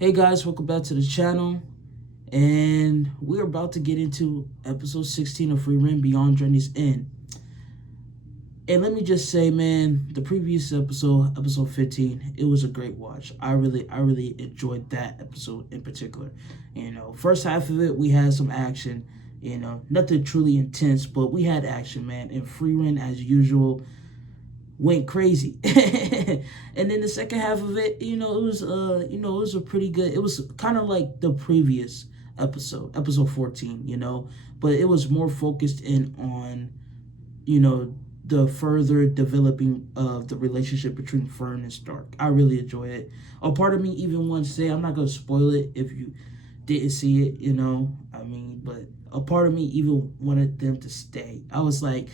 Hey guys, welcome back to the channel, and we're about to get into episode 16 of Frieren Beyond Journey's End. And let me just say, man, the previous episode, episode 15, it was a great watch. I really enjoyed that episode in particular. First half of it, we had some action, nothing truly intense, but we had action, man. And Frieren, as usual, went crazy. And then the second half of it, it was it was a pretty good, it was kind of like the previous episode 14, but it was more focused in on the further developing of the relationship between Fern and Stark. I really enjoy it. A part of me even wants to say, I'm not gonna spoil it if you didn't see it, but a part of me even wanted them to stay. I was like,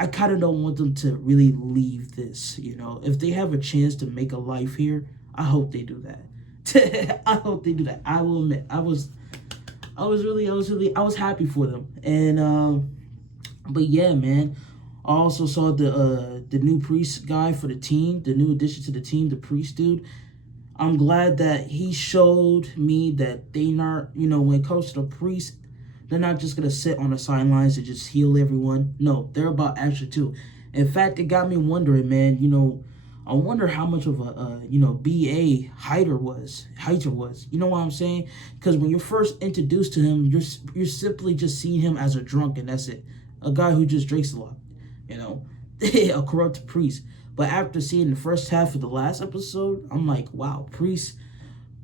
I kind of don't want them to really leave this, If they have a chance to make a life here, I hope they do that. I hope they do that. I will admit, I was happy for them. And but yeah, man. I also saw the new priest guy for the team, the new addition to the team, the priest dude. I'm glad that he showed me that they not, when it comes to the priest, they're not just going to sit on the sidelines and just heal everyone. No, they're about action too. In fact, it got me wondering, man, I wonder how much of a, BA Hyder was. You know what I'm saying? Because when you're first introduced to him, you're simply just seeing him as a drunk, and that's it. A guy who just drinks a lot, a corrupt priest. But after seeing the first half of the last episode, I'm like, wow,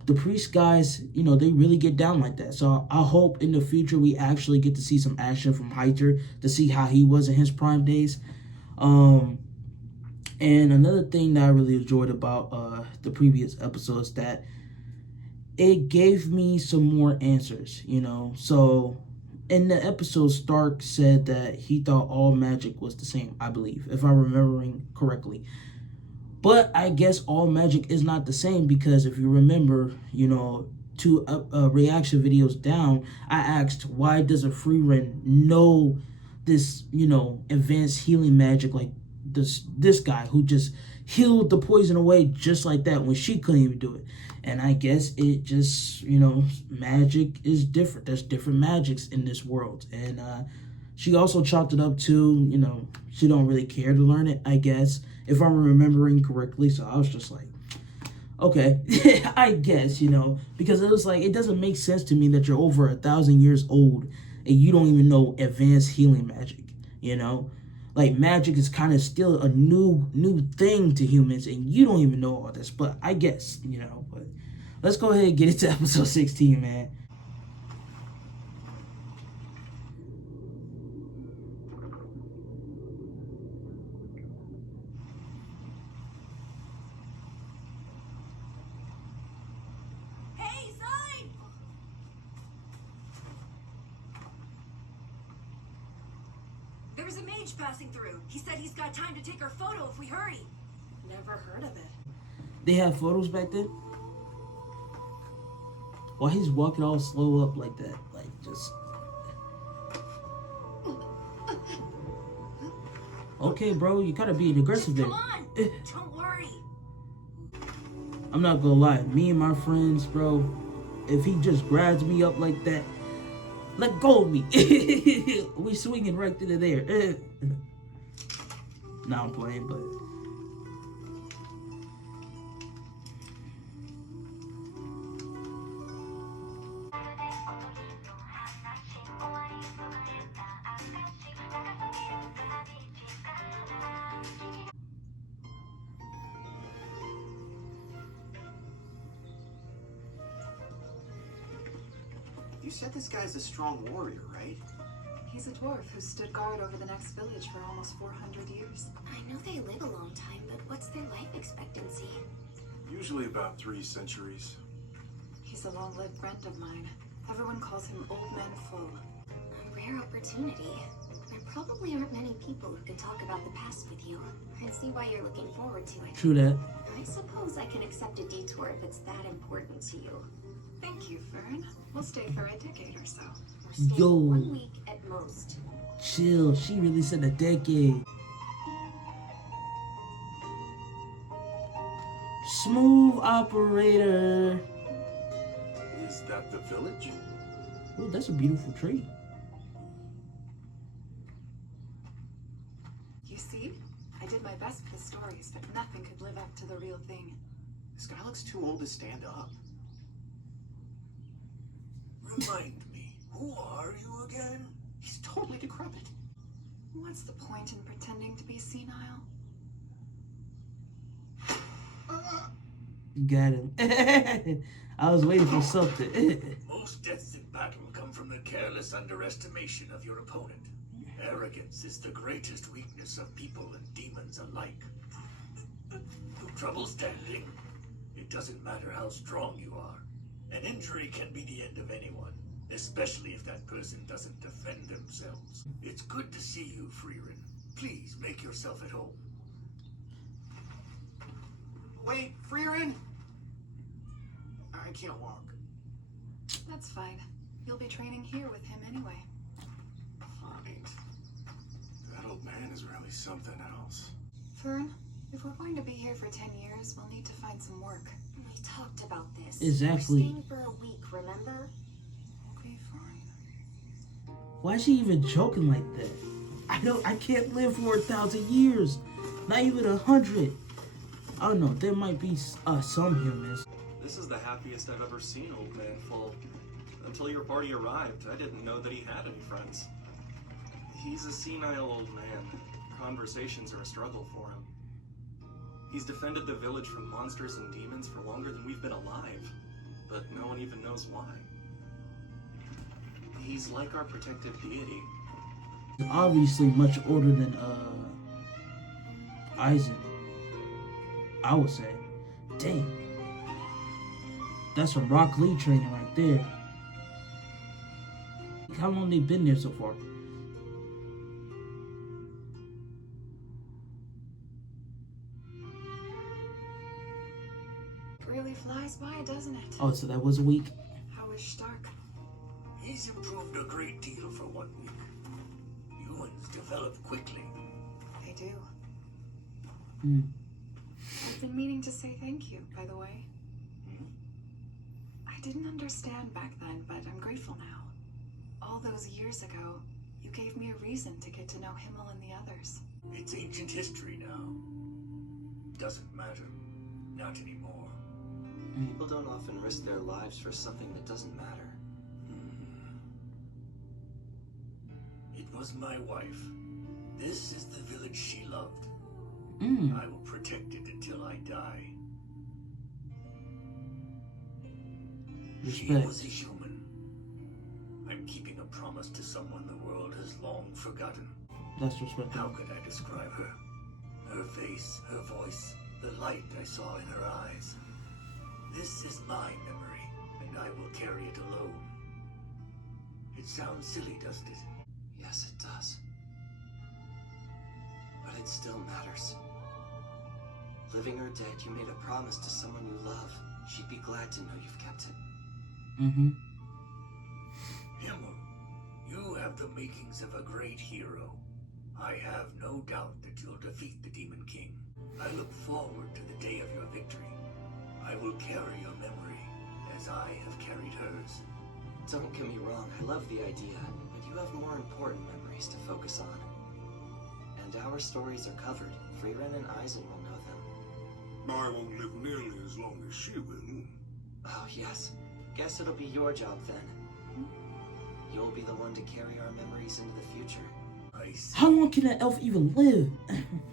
the priest guys, they really get down like that. So I hope in the future we actually get to see some action from Hyder to see how he was in his prime days. And another thing that I really enjoyed about the previous episodes, that it gave me some more answers, So in the episode, Stark said that he thought all magic was the same, I believe, if I'm remembering correctly. But I guess all magic is not the same, because if you remember, two reaction videos down, I asked, why doesn't Frieren know this, advanced healing magic like this guy who just healed the poison away just like that when she couldn't even do it? And I guess it just, magic is different. There's different magics in this world. And she also chalked it up to, she don't really care to learn it, I guess, if I'm remembering correctly. So I was just like, okay, I guess, because it was like, it doesn't make sense to me that you're over 1,000 years old and you don't even know advanced healing magic, Like, magic is kind of still a new thing to humans, and you don't even know all this. But I guess, but let's go ahead and get into episode 16, man. Hey, sign! There's a mage passing through. He said he's got time to take our photo if we hurry. Never heard of it. They had photos back then? Why he's walking all slow up like that? Like, just... Okay, bro, you gotta be aggressive there. Come on! Don't worry. I'm not gonna lie, me and my friends, bro, if he just grabs me up like that, let go of me. We swinging right through there. Nah, I'm playing, but... You said this guy's a strong warrior, right? He's a dwarf who stood guard over the next village for almost 400 years. I know they live a long time, but what's their life expectancy? Usually about 3 centuries. He's a long-lived friend of mine. Everyone calls him Old Man Full. A rare opportunity. There probably aren't many people who can talk about the past with you. I see why you're looking forward to it. True that. I suppose I can accept a detour if it's that important to you. Thank you, Fern. We'll stay for a decade or so. We're staying Yo. 1 week at most. Chill, she really said a decade. Smooth operator. Is that the village? Oh, that's a beautiful tree. You see? I did my best with the stories, but nothing could live up to the real thing. This guy looks too old to stand up. Remind me, who are you again? He's totally decrepit. What's the point in pretending to be senile? Got him. I was waiting for something. Most deaths in battle come from the careless underestimation of your opponent. Arrogance is the greatest weakness of people and demons alike. Trouble standing? It doesn't matter how strong you are. An injury can be the end of anyone, especially if that person doesn't defend themselves. It's good to see you, Frieren. Please make yourself at home. Wait, Frieren? I can't walk. That's fine. You'll be training here with him anyway. Fine. That old man is really something else. Fern, if we're going to be here for 10 years, we'll need to find some work. We talked about this. Exactly. We're staying for a week, remember? Okay, fine. Why is she even joking like that? I can't live for 1,000 years. Not even 100. I don't know. There might be some humans. This is the happiest I've ever seen Old Man full. Until your party arrived, I didn't know that he had any friends. He's a senile old man. Conversations are a struggle for him. He's defended the village from monsters and demons for longer than we've been alive, but no one even knows why. He's like our protective deity. Obviously much older than Eisen, I would say. Dang. That's some Rock Lee training right there. How long they been there so far? It really flies by, doesn't it? Oh, so that was a week? How is Stark? He's improved a great deal for 1 week. Humans develop quickly. They do. Hmm. I've been meaning to say thank you, by the way. I didn't understand back then, but I'm grateful now. All those years ago, you gave me a reason to get to know Himmel and the others. It's ancient history now. Doesn't matter. Not anymore. People don't often risk their lives for something that doesn't matter. It was my wife. This is the village she loved. Mm. I will protect it until I die. She Respect. was a human. I'm keeping a promise to someone the world has long forgotten. That's respect. How could I describe her? Her face, her voice, the light I saw in her eyes. This is my memory, and I will carry it alone. It sounds silly, doesn't it? Yes, it does. But it still matters. Living or dead, you made a promise to someone you love. She'd be glad to know you've kept it. Mm-hmm. Himmel, you have the makings of a great hero. I have no doubt that you'll defeat the Demon King. I look forward to the day of your victory. I will carry your memory, as I have carried hers. Don't get me wrong, I love the idea, but you have more important memories to focus on. And our stories are covered. Frieren and Eisen will know them. I won't live nearly as long as she will. Oh, yes. Guess it'll be your job then. You'll be the one to carry our memories into the future. I see. How long can an elf even live?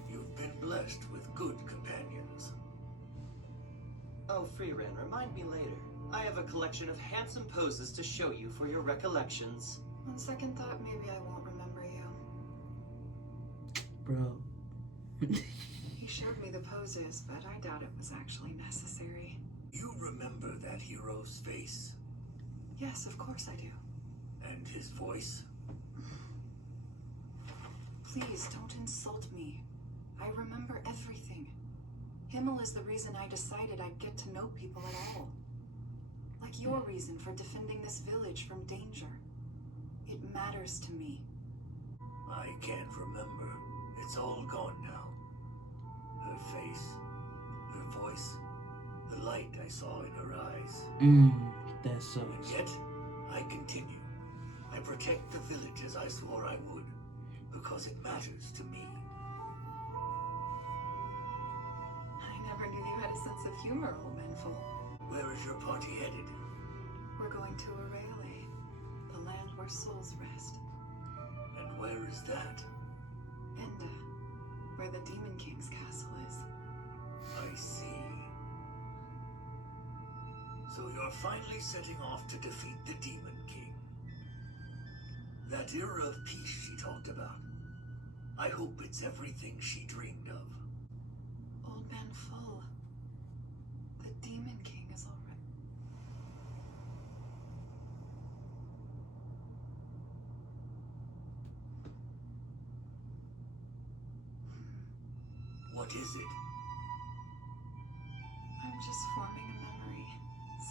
You've been blessed with good companions. Oh, Frieren, remind me later. I have a collection of handsome poses to show you for your recollections. On second thought, maybe I won't remember you. Bro. He showed me the poses, but I doubt it was actually necessary. You remember that hero's face? Yes, of course I do. And his voice? Please don't insult me. I remember everything. Himmel is the reason I decided I'd get to know people at all. Like your reason for defending this village from danger. It matters to me. I can't remember. It's all gone now. Her face, her voice, the light I saw in her eyes. Mm. That And sucks. yet, I continue. I protect the village as I swore I would, because it matters to me. I never knew you had a sense of humor, old manful. Where is your party headed? We're going to Aurelie, the land where souls rest. And where is that? Enda, where the Demon King's castle is. I see. So you're finally setting off to defeat the Demon King. That era of peace she talked about. I hope it's everything she dreamed of. Old man Full, the Demon King is already... What is it? I'm just forming a memory.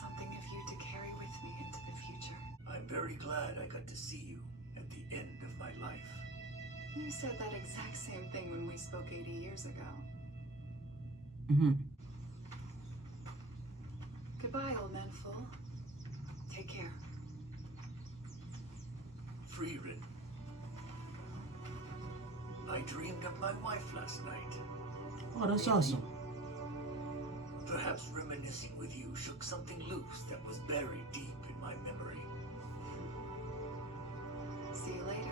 Something of you to carry with me into the future. I'm very glad I got to see you at the end of my life. You said that exact same thing when we spoke 80 years ago. Mm-hmm. Goodbye, old man Full. Take care. Frieren. I dreamed of my wife last night. Oh, that's awesome. Perhaps reminiscing with you shook something loose that was buried deep in my memory. See you later.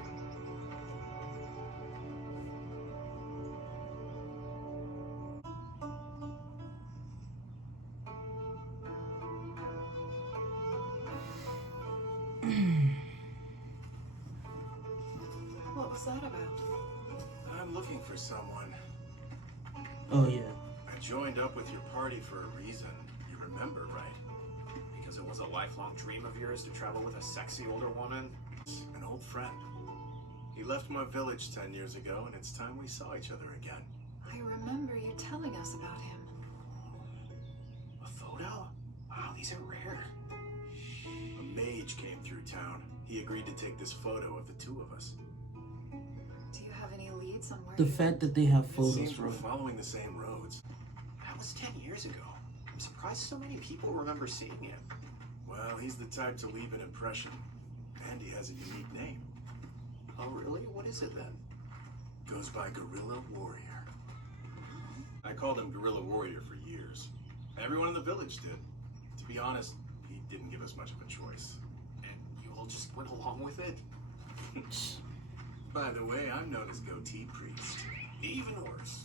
What was that about? I'm looking for someone. Oh yeah. I joined up with your party for a reason. You remember, right? Because it was a lifelong dream of yours to travel with a sexy older woman? An old friend. He left my village 10 years ago, and it's time we saw each other again. I remember you telling us about him. A photo? Wow, these are rare. A mage came through town. He agreed to take this photo of the two of us. Do you have any leads on where The he fact went? that they have It photos seems for we're it. following the same roads. That was 10 years ago. I'm surprised so many people remember seeing him. Well, he's the type to leave an impression. And he has a unique name. Oh, really? What is it then? Goes by Guerrilla Warrior. I called him Guerrilla Warrior for years. Everyone in the village did. To be honest, he didn't give us much of a choice. And you all just went along with it? By the way, I'm known as Goatee Priest. Even worse.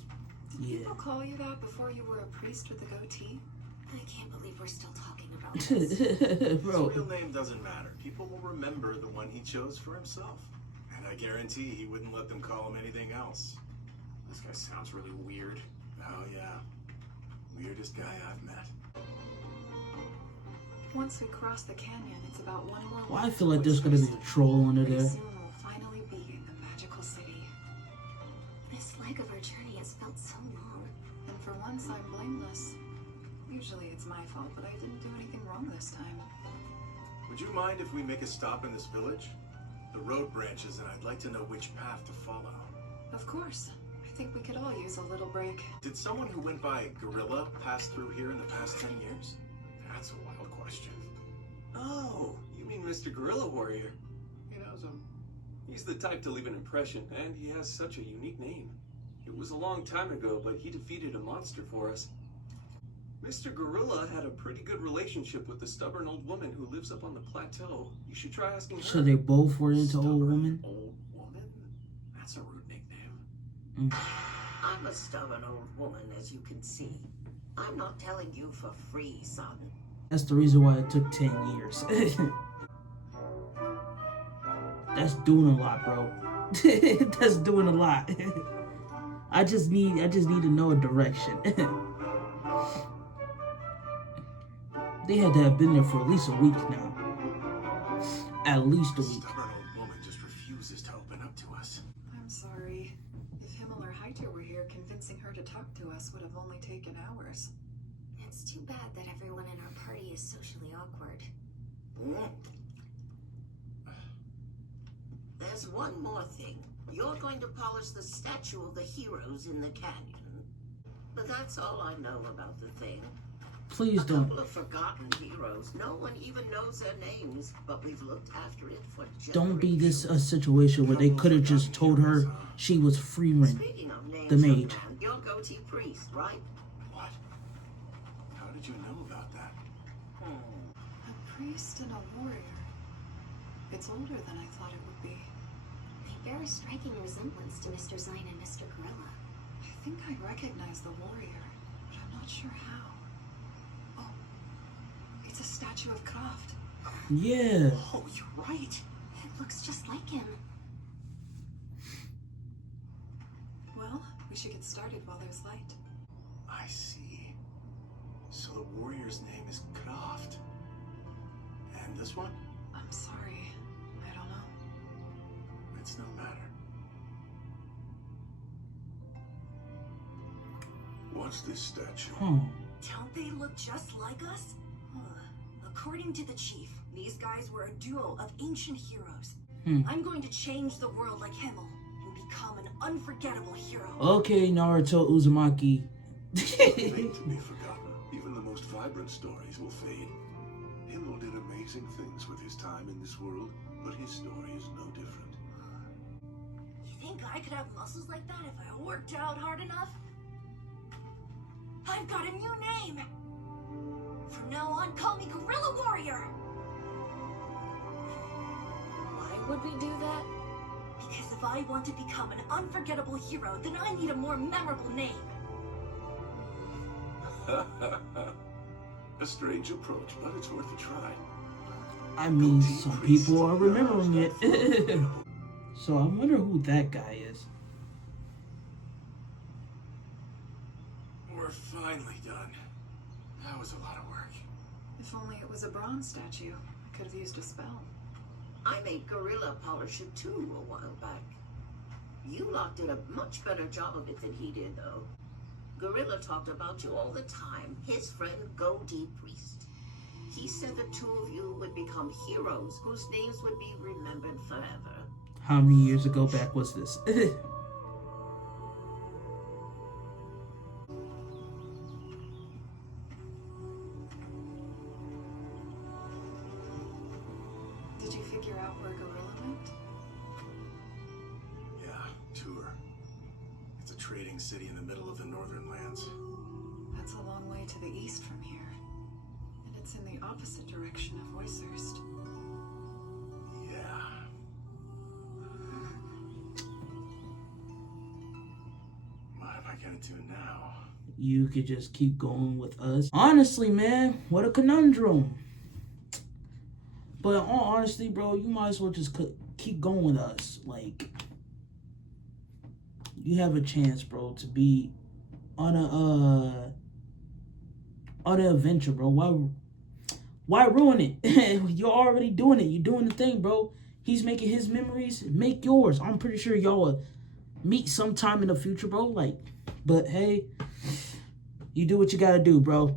Yeah. People call you that before you were a priest with a goatee? I can't believe we're still talking about this. His Bro. real name doesn't matter. People will remember the one he chose for himself. And I guarantee he wouldn't let them call him anything else. This guy sounds really weird. Oh yeah. Weirdest guy I've met. Once we cross the canyon, it's about one more Well, I week feel to like there's gonna be Whisper's. a troll under Pretty there. soon we'll finally be in the magical city. This leg of our journey has felt so long. And for once, I'm blameless. Usually it's my fault, but I didn't do anything wrong this time. Would you mind if we make a stop in this village? The road branches, and I'd like to know which path to follow. Of course. I think we could all use a little break. Did someone who went by Gorilla pass through here in the past 10 years? That's a wild question. Oh, you mean Mr. Guerrilla Warrior? He knows him. He's the type to leave an impression, and he has such a unique name. It was a long time ago, but he defeated a monster for us. Mr. Gorilla had a pretty good relationship with the stubborn old woman who lives up on the plateau. You should try asking her. So they both were into old women. Old woman? That's a rude nickname. I'm a stubborn old woman, as you can see. I'm not telling you for free, son. That's the reason why it took 10 years. That's doing a lot, bro. That's doing a lot. I just need to know a direction. They had to have been there for at least a week now. At least a The week. stubborn old woman just refuses to open up to us. I'm sorry. If Himmel or Heiter were here, convincing her to talk to us would have only taken hours. It's too bad that everyone in our party is socially awkward. There's one more thing. You're going to polish the statue of the heroes in the canyon. But that's all I know about the thing. Please A don't. couple of forgotten heroes. No one even knows their names, but we've looked after it for generations. Don't be this a situation where they could have just told her she was Frieren, Speaking of names, the maid. young man, you're goatee priest, right? What? How did you know about that? A priest and a warrior. It's older than I thought it would be. They bear a striking resemblance to Mr. Zine and Mr. Gorilla. I think I recognize the warrior, but I'm not sure how. Oh, it's a statue of Kraft. Yeah. Oh, you're right. It looks just like him. Well, we should get started while there's light. I see. So the warrior's name is Kraft. And this one? I'm sorry. I don't know. It's no matter. What's this statue? Huh. Don't they look just like us? According to the chief, these guys were a duo of ancient heroes. I'm going to change the world like Himmel and become an unforgettable hero. Okay, Naruto Uzumaki. Made to be forgotten. Even the most vibrant stories will fade. Himmel did amazing things with his time in this world, but his story is no different. You think I could have muscles like that if I worked out hard enough? I've got a new name! From now on, call me Gorilla Warrior! Why would we do that? Because if I want to become an unforgettable hero, then I need a more memorable name. A strange approach, but it's worth a try. I mean, some people are remembering it. So I wonder who that guy is. We're finally done. That was a lot of work. If only it was a bronze statue. I could have used a spell. I made Gorilla polish it too a while back. You lot did a much better job of it than he did, though. Gorilla talked about you all the time, his friend Goatee Priest. He said the two of you would become heroes whose names would be remembered forever. How many years ago back was this? Did you figure out where Gorilla went? Yeah, tour. It's a trading city in the middle of the northern lands. That's a long way to the east from here. And it's in the opposite direction of Voicehurst. Yeah. What am I gonna do now? You could just keep going with us. Honestly, man, what a conundrum. But in all honesty, bro, you might as well just keep going with us. Like, you have a chance, bro, to be on an adventure, bro. Why ruin it? You're already doing it. You're doing the thing, bro. He's making his memories. Make yours. I'm pretty sure y'all will meet sometime in the future, bro. Like, but hey, you do what you gotta do, bro.